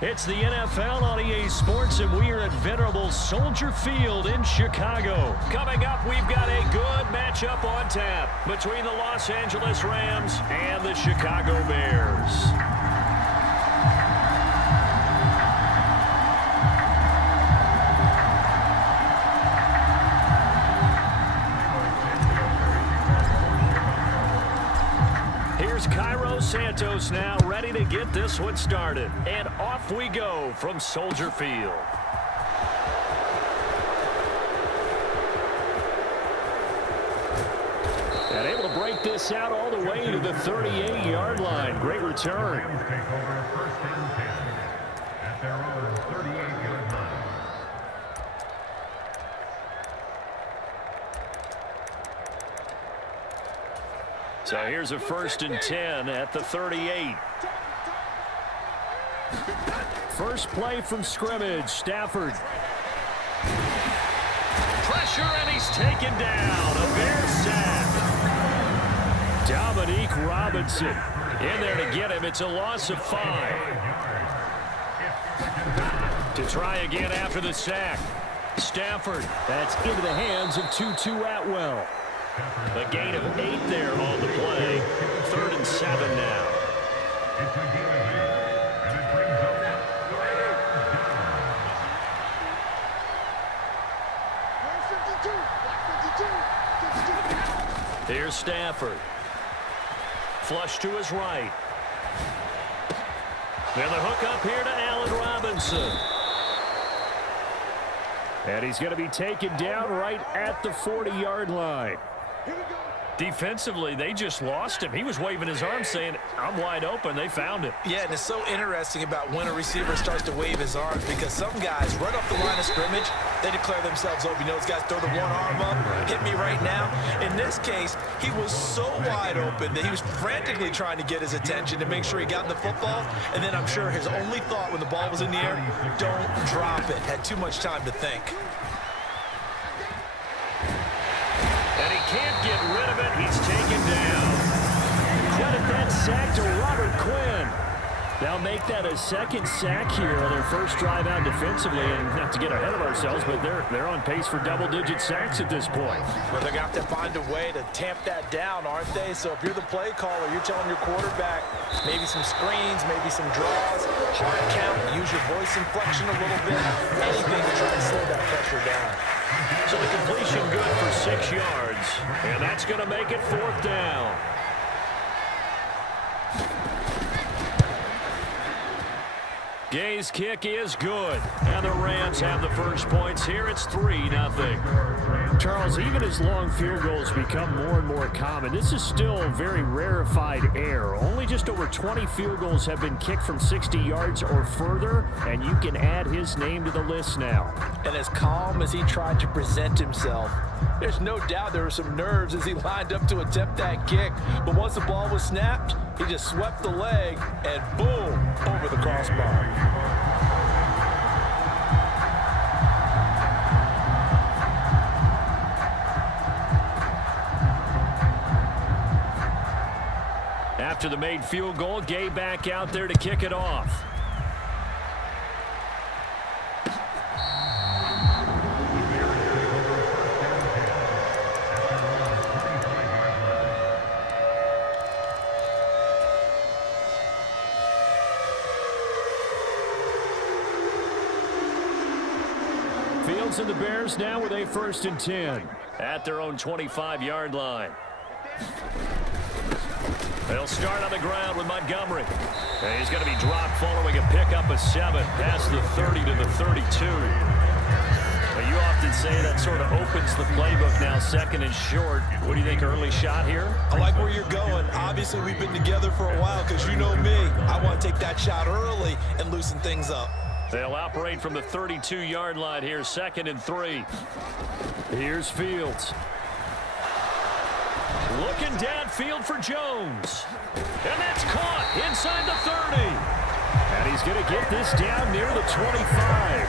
It's the NFL on EA Sports, and we are at venerable Soldier Field in Chicago. Coming up, we've got a good matchup on tap between the Los Angeles Rams and the Chicago Bears. Santos now ready to get this one started. And off we go from Soldier Field. And able to break this out all the way to the 38-yard line. Great return. Take over first and 10 at their own 38-yard line. So here's a first and 10 at the 38. First play from scrimmage, Stafford. Pressure, and he's taken down. A Bear sack. Dominique Robinson in there to get him. It's a loss of 5. To try again after the sack. Stafford, that's into the hands of Tutu Atwell. A gain of 8 there on the play. 3rd and 7 now. Here's Stafford. Flush to his right. And the hook up here to Allen Robinson. And he's going to be taken down right at the 40-yard line. Defensively, they just lost him. He was waving his arms saying, I'm wide open. They found it. Yeah, and it's so interesting about when a receiver starts to wave his arms, because some guys, right off the line of scrimmage, they declare themselves open. You know, those guys throw the one arm up, hit me right now. In this case, he was so wide open that he was frantically trying to get his attention to make sure he got in the football. And then I'm sure his only thought when the ball was in the air, don't drop it. Had too much time to think. And he can't get rid of it. He's taken down. Credit that sack to Robert Quinn. They'll make that a second sack here on their first drive out defensively. And not to get ahead of ourselves, but they're on pace for double-digit sacks at this point. Well, they're going to have to find a way to tamp that down, aren't they? So if you're the play caller, you're telling your quarterback maybe some screens, maybe some draws, hard count, use your voice inflection a little bit, anything to try and slow that pressure down. So the completion good for 6 yards, and that's going to make it 4th down. Gay's kick is good, and the Rams have the first points here. It's 3-0. Charles, even as long field goals become more and more common, this is still very rarefied air. Only just over 20 field goals have been kicked from 60 yards or further, and you can add his name to the list now. And as calm as he tried to present himself, there's no doubt there were some nerves as he lined up to attempt that kick. But once the ball was snapped, he just swept the leg and boom, over the crossbar. After the made field goal, Gay back out there to kick it off. Fields and the Bears now with a 1st and 10 at their own 25-yard line. They'll start on the ground with Montgomery. And he's going to be dropped following a pickup of 7 past the 30 to the 32. Now, you often say that sort of opens the playbook now, 2nd and short. What do you think, early shot here? I like where you're going. Obviously, we've been together for a while because you know me. I want to take that shot early and loosen things up. They'll operate from the 32-yard line here, 2nd and 3. Here's Fields. Looking downfield for Jones. And that's caught inside the 30. And he's going to get this down near the 25.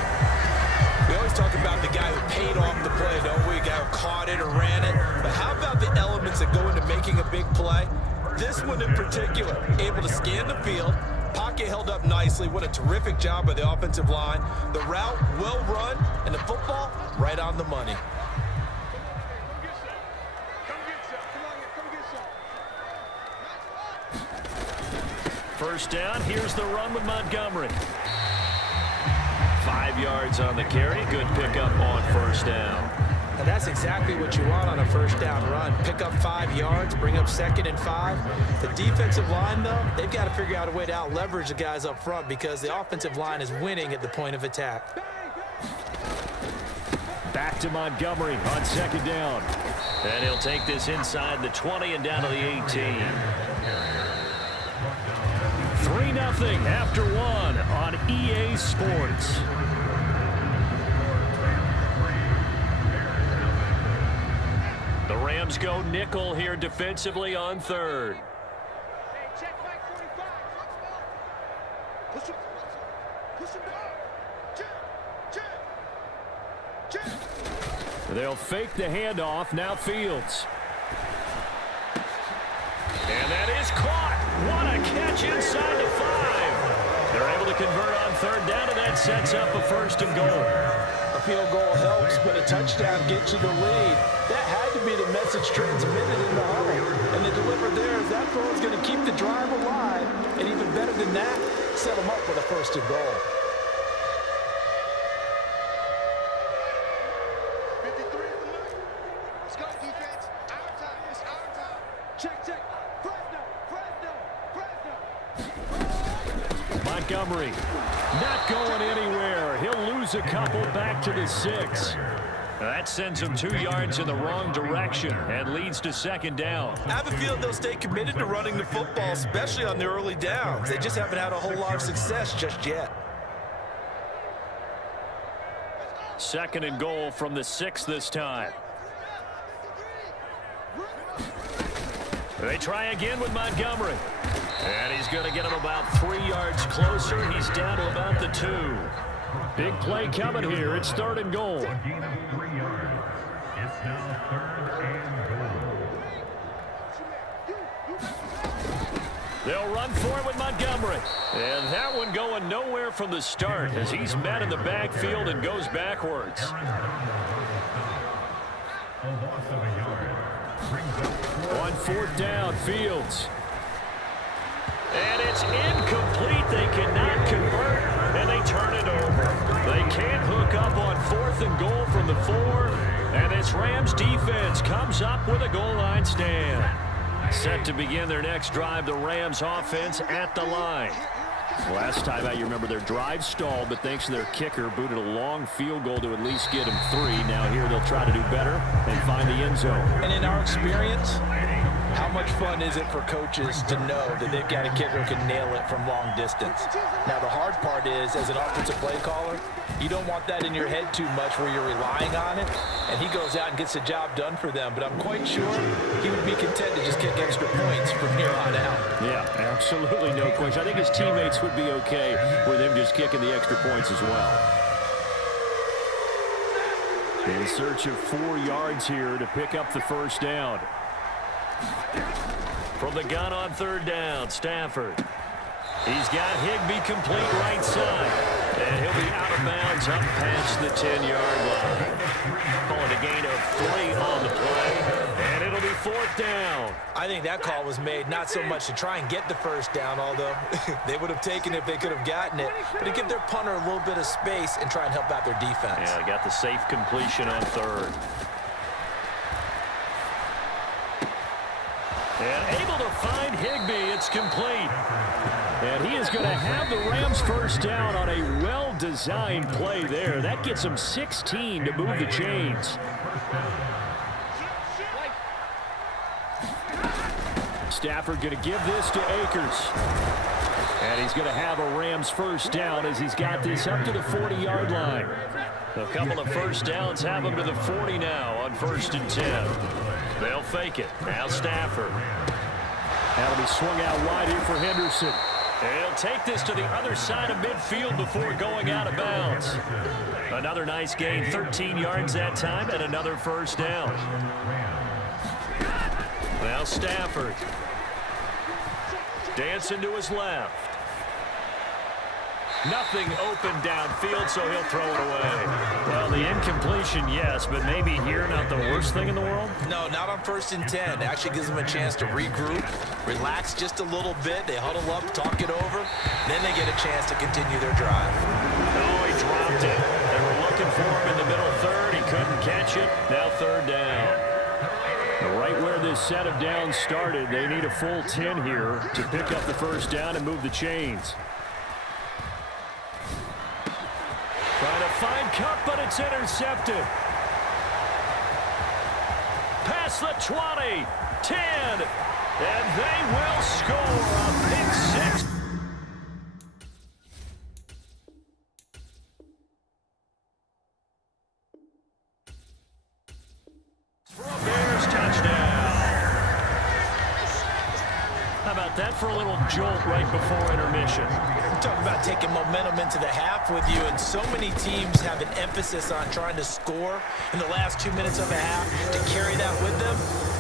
We always talk about the guy who paid off the play, don't we? A guy who caught it or ran it. But how about the elements that go into making a big play? This one in particular, able to scan the field, Pocket held up nicely. What a terrific job by the offensive line. The route, well run, and the football, right on the money. First down, here's the run with Montgomery. 5 yards on the carry. Good pickup on first down. And that's exactly what you want on a first down run. Pick up 5 yards, bring up 2nd and 5. The defensive line, though, they've got to figure out a way to out-leverage the guys up front because the offensive line is winning at the point of attack. Back to Montgomery on 2nd down. And he'll take this inside the 20 and down to the 18. 3-0 after 1 on EA Sports. The Rams go nickel here defensively on 3rd. They'll fake the handoff. Now Fields. And that is caught. What a catch inside the 5. They're able to convert on 3rd down, and that sets up a 1st and goal. A field goal helps, but a touchdown gets you the lead. That had to be the message transmitted in the huddle. And they delivered there as that throw is going to keep the drive alive. And even better than that, set them up with a 1st and goal. 53 is the line. Let's go, defense. Our time. It's our time. Check, check. Fresno. Montgomery not going anywhere. He'll lose a couple back to the 6. That sends him 2 yards in the wrong direction and leads to 2nd down. I have a feeling they'll stay committed to running the football, especially on the early downs. They just haven't had a whole lot of success just yet. 2nd and goal from the 6 this time. They try again with Montgomery. And he's going to get him about 3 yards closer. He's down to about the 2. Big play coming here. It's 3rd and goal. A gain of 3 yards. It's now 3rd and goal. They'll run for it with Montgomery. And that one going nowhere from the start as he's met in the backfield and goes backwards. A loss of a yard. Brings up On 4th down, Fields. And it's incomplete. They cannot convert, and they turn it over. They can't hook up on 4th and goal from the 4, and this Rams defense comes up with a goal line stand. Set to begin their next drive, the Rams offense at the line. Last time out, you remember their drive stalled, but thanks to their kicker, booted a long field goal to at least get them 3. Now here they'll try to do better and find the end zone. And in our experience, how much fun is it for coaches to know that they've got a kicker who can nail it from long distance? Now, the hard part is, as an offensive play caller, you don't want that in your head too much where you're relying on it, and he goes out and gets the job done for them. But I'm quite sure he would be content to just kick extra points from here on out. Yeah, absolutely no question. I think his teammates would be okay with him just kicking the extra points as well. In search of 4 yards here to pick up the 1st down. From the gun on 3rd down, Stafford. He's got Higbee complete right side. And he'll be out of bounds up past the 10-yard line. Calling a gain of 3 on the play. And it'll be 4th down. I think that call was made not so much to try and get the 1st down, although they would have taken it if they could have gotten it, but to give their punter a little bit of space and try and help out their defense. Yeah, got the safe completion on 3rd. And able to find Higbee. It's complete. And he is going to have the Rams 1st down on a well-designed play there. That gets him 16 to move the chains. Stafford going to give this to Akers. And he's going to have a Rams 1st down as he's got this up to the 40-yard line. A couple of 1st downs have him to the 40 now on 1st and 10. They'll fake it. Now Stafford. That'll be swung out wide here for Henderson. And he'll take this to the other side of midfield before going out of bounds. Another nice gain, 13 yards that time, and another 1st down. Now Stafford. Dancing to his left. Nothing open downfield, so he'll throw it away. Well, the incompletion, yes, but maybe here not the worst thing in the world? No, not on 1st and 10. It actually gives them a chance to regroup, relax just a little bit. They huddle up, talk it over. Then they get a chance to continue their drive. Oh, he dropped it. They were looking for him in the middle third. He couldn't catch it. Now 3rd down. Right where this set of downs started, they need a full 10 here to pick up the 1st down and move the chains. Trying to find Cup, but it's intercepted. Past the 20, 10, and they will score a pick 6. Bears touchdown. How about that for a little jolt right before intermission? Talk about taking momentum into the half with you, and so many teams have an emphasis on trying to score in the last 2 minutes of a half. To carry that with them,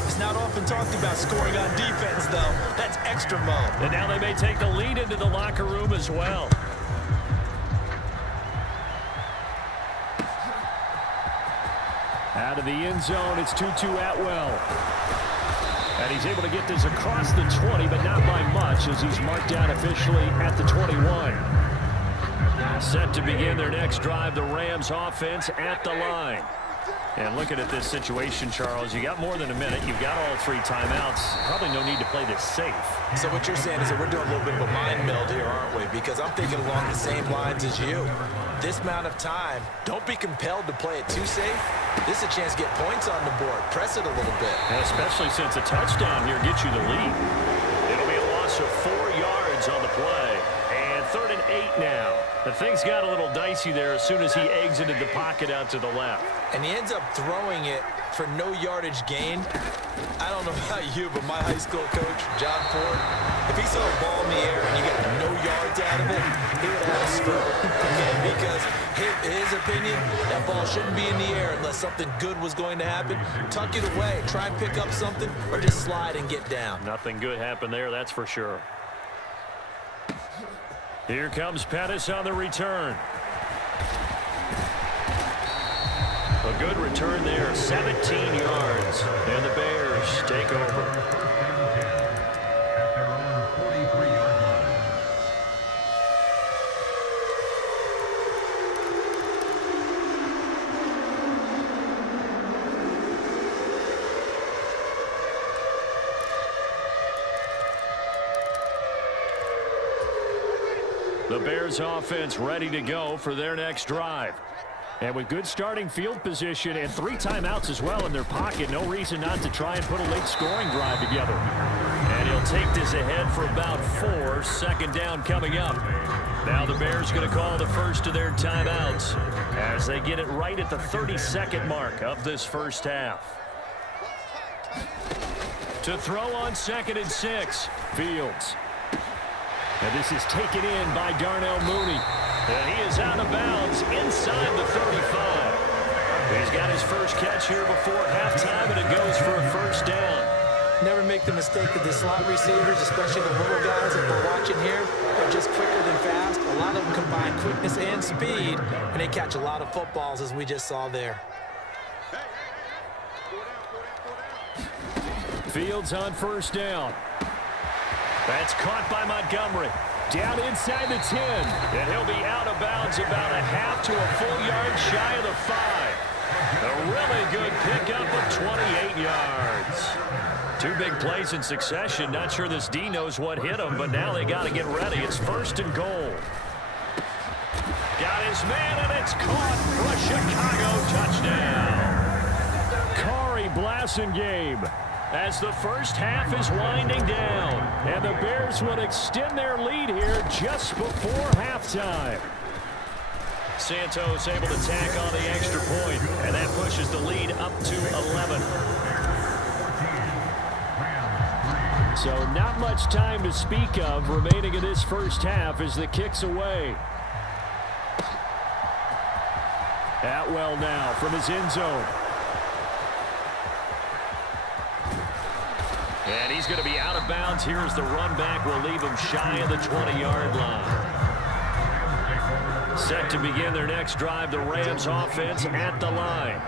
it's not often talked about scoring on defense, though. That's extra mode. And now they may take the lead into the locker room as well. Out of the end zone, it's Tutu Atwell. And he's able to get this across the 20, but not by much, as he's marked down officially at the 21. Set to begin their next drive, the Rams offense at the line. And looking at this situation, Charles, you got more than a minute. You've got all 3 timeouts. Probably no need to play this safe. So what you're saying is that we're doing a little bit of a mind meld here, aren't we? Because I'm thinking along the same lines as you. This amount of time, don't be compelled to play it too safe. This is a chance to get points on the board. Press it a little bit. And especially since a touchdown here gets you the lead. It'll be a loss of 4 yards on the play. And 3rd and 8 now. The things got a little dicey there as soon as he exited the pocket out to the left. And he ends up throwing it for no yardage gain. I don't know about you, but my high school coach, John Ford, if he saw a ball in the air and you got no yards out of it, he would have a stroke. Okay, because in his opinion, that ball shouldn't be in the air unless something good was going to happen. Tuck it away, try and pick up something, or just slide and get down. Nothing good happened there, that's for sure. Here comes Pettis on the return. A good return there, 17 yards. And the Bears take over. The Bears offense ready to go for their next drive. And with good starting field position and 3 timeouts as well in their pocket, no reason not to try and put a late scoring drive together. And he'll take this ahead for about 4. 2nd down coming up. Now the Bears going to call the first of their timeouts as they get it right at the 32nd mark of this first half. To throw on 2nd and 6, Fields. And this is taken in by Darnell Mooney. And he is out of bounds inside the 35. He's got his first catch here before halftime, and it goes for a 1st down. Never make the mistake of the slot receivers, especially the little guys that we're watching here. They're just quicker than fast. A lot of them combine quickness and speed, and they catch a lot of footballs, as we just saw there. Fields on 1st down. That's caught by Montgomery. Down inside the 10. And he'll be out of bounds about a half to a full yard shy of the 5. A really good pickup of 28 yards. 2 big plays in succession. Not sure this D knows what hit him, but now they got to get ready. It's 1st and goal. Got his man, and it's caught for a Chicago touchdown. Corey Blasingame. As the first half is winding down, and the Bears will extend their lead here just before halftime. Santos able to tack on the extra point, and that pushes the lead up to 11. So not much time to speak of remaining in this first half as the kick's away. Atwell now from his end zone. And he's going to be out of bounds here as the run back will leave him shy of the 20-yard line. Set to begin their next drive, the Rams offense at the line.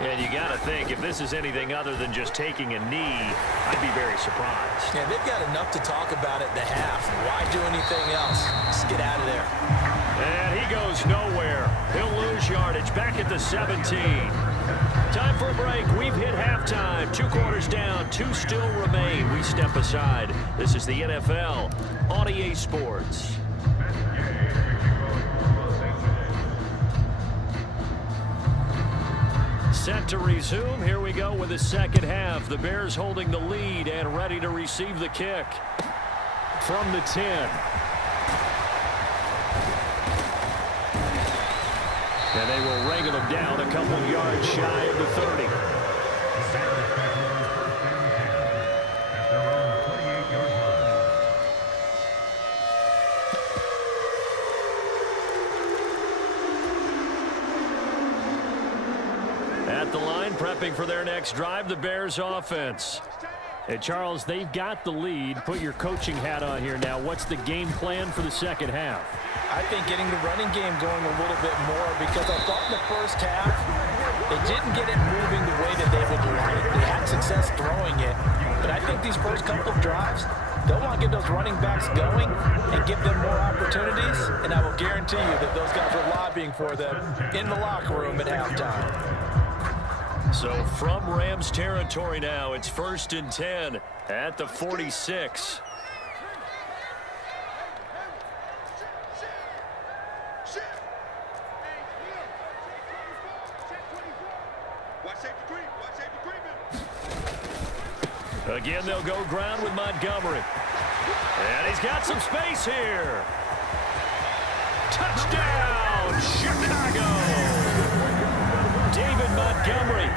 And you got to think, if this is anything other than just taking a knee, I'd be very surprised. Yeah, they've got enough to talk about at the half. Why do anything else? Just get out of there. And he goes nowhere. He'll lose yardage back at the 17. Time for a break. We've hit halftime. 2 quarters down, 2 still remain. We step aside. This is the NFL on EA Sports. Set to resume. Here we go with the second half. The Bears holding the lead and ready to receive the kick from the 10. And they will wrangle him down a couple yards shy of the 30. At the line, prepping for their next drive, the Bears offense. Hey, Charles, they've got the lead. Put your coaching hat on here now. What's the game plan for the second half? I think getting the running game going a little bit more, because I thought in the first half they didn't get it moving the way that they would like. They had success throwing it, but I think these first couple of drives, they'll want to get those running backs going and give them more opportunities, and I will guarantee you that those guys are lobbying for them in the locker room at halftime. So from Rams territory now, it's 1st and 10 at the 46. Again, they'll go ground with Montgomery. And he's got some space here. Touchdown, Chicago! David Montgomery